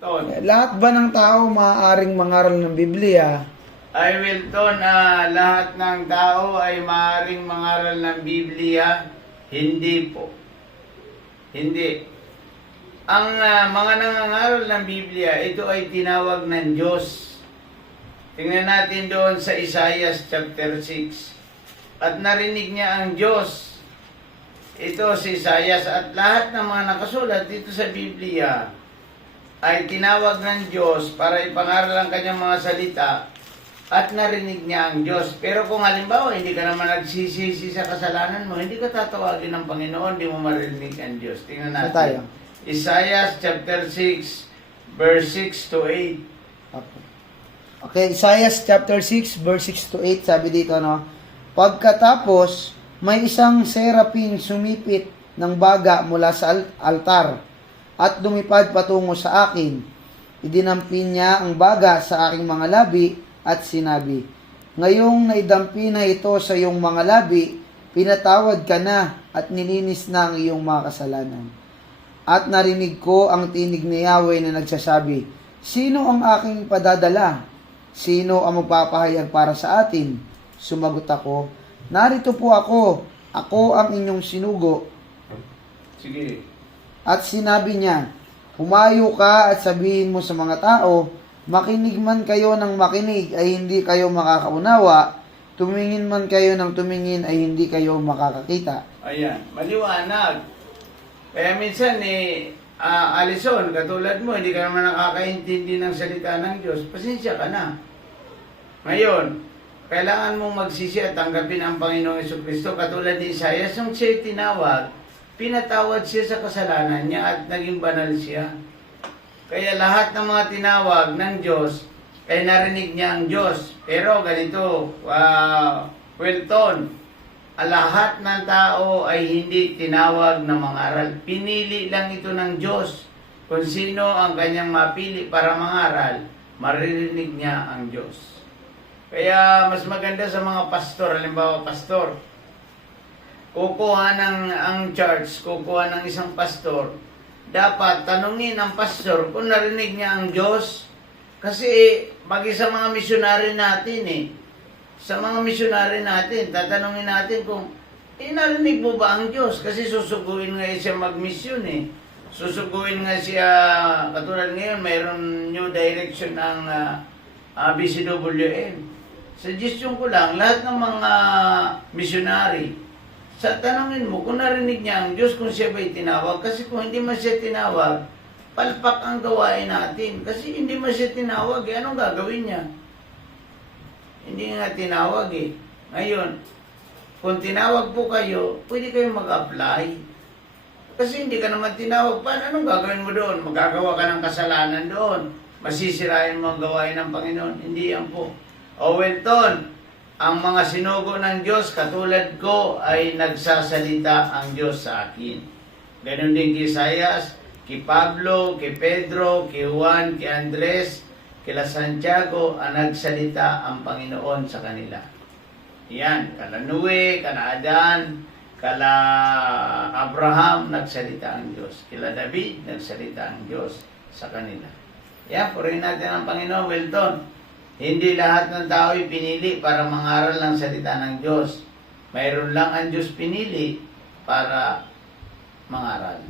Ton. Lahat ba ng tao maaaring mangaral ng Biblia? Ay, Wilton, lahat ng tao ay maaaring mangaral ng Biblia? Hindi po. Hindi. Ang mga nangangaral ng Biblia, ito ay tinawag ng Diyos. Tingnan natin doon sa Isaiah chapter 6. At narinig niya ang Diyos. Ito si Isaiah at lahat ng mga nakasulat dito sa Biblia ay tinawag ng Diyos para ipangaral ang kanyang mga salita at narinig niya ang Diyos. Pero kung halimbawa hindi ka naman nagsisisi sa kasalanan mo, hindi ka tatawagin ng Panginoon, hindi mo marinig ang Diyos. Tingnan natin. tayo? Isaiah chapter 6 verse 6 to 8. Okay, Isaiah chapter 6, verse 6 to 8, sabi dito, no? Pagkatapos, may isang serapin sumipit ng baga mula sa altar at lumipad patungo sa akin. Idinampi niya ang baga sa aking mga labi at sinabi, ngayong naidampi na ito sa iyong mga labi, pinatawad ka na at nilinis na ang iyong mga kasalanan. At narinig ko ang tinig ni Yahweh na nagsasabi, sino ang aking ipadadala? Sino ang magpapahayag para sa atin? Sumagot ako, narito po ako ang inyong sinugo. Sige. At sinabi niya, humayo ka at sabihin mo sa mga tao, makinig man kayo ng makinig ay hindi kayo makakaunawa, tumingin man kayo ng tumingin ay hindi kayo makakakita. Ayan, maliwanag. Kaya minsan Alison, katulad mo, hindi ka naman nakakaintindi ng salita ng Diyos, pasensya ka na. Ngayon, kailangan mong magsisi at tanggapin ang Panginoong Jesucristo. Katulad ni Isaiah, yung siya tinawag, pinatawad siya sa kasalanan niya at naging banal siya. Kaya lahat ng mga tinawag ng Diyos, ay narinig niya ang Diyos. Pero ganito, Wilton, lahat ng tao ay hindi tinawag na mangaral. Pinili lang ito ng Diyos. Kung sino ang kanyang mapili para mangaral, maririnig niya ang Diyos. Kaya mas maganda sa mga pastor, halimbawa pastor, kukuha ang church, kukuha ng isang pastor, dapat tanungin ang pastor kung narinig niya ang Diyos. Kasi pagi sa mga misyonary natin sa mga misyonary natin, tatanungin natin kung narinig mo ba ang Diyos? Kasi susuguin nga siya mag-mission Susuguin nga siya, katulad ngayon, mayroon new direction ng BCWM. Suggestion ko lang, lahat ng mga missionary, tanongin mo kung narinig niya ang Diyos, kung siya ba'y tinawag. Kasi kung hindi man siya tinawag, palpak ang gawain natin. Kasi hindi man siya tinawag, anong gagawin niya? Hindi nga tinawag Ngayon, kung tinawag po kayo, pwede kayong mag-apply. Kasi hindi ka naman tinawag pa, anong gagawin mo doon? Magagawa ka ng kasalanan doon. Masisirain mo ang gawain ng Panginoon. Hindi yan po. O Wilton, ang mga sinugo ng Diyos, katulad ko, ay nagsasalita ang Diyos sa akin. Ganon din kay Isaiah, kay Pablo, kay Pedro, kay Juan, kay Andres, kila Santiago, ang nagsalita ang Panginoon sa kanila. Yan, kala Noe, kala Adan, kala Abraham, nagsalita ang Diyos. Kila David, nagsalita ang Diyos sa kanila. Yan, purihin natin ang Panginoon, Wilton. Hindi lahat ng tao ay pinili para mangaral ng salita ng Diyos. Mayroon lang ang Diyos pinili para mangaral.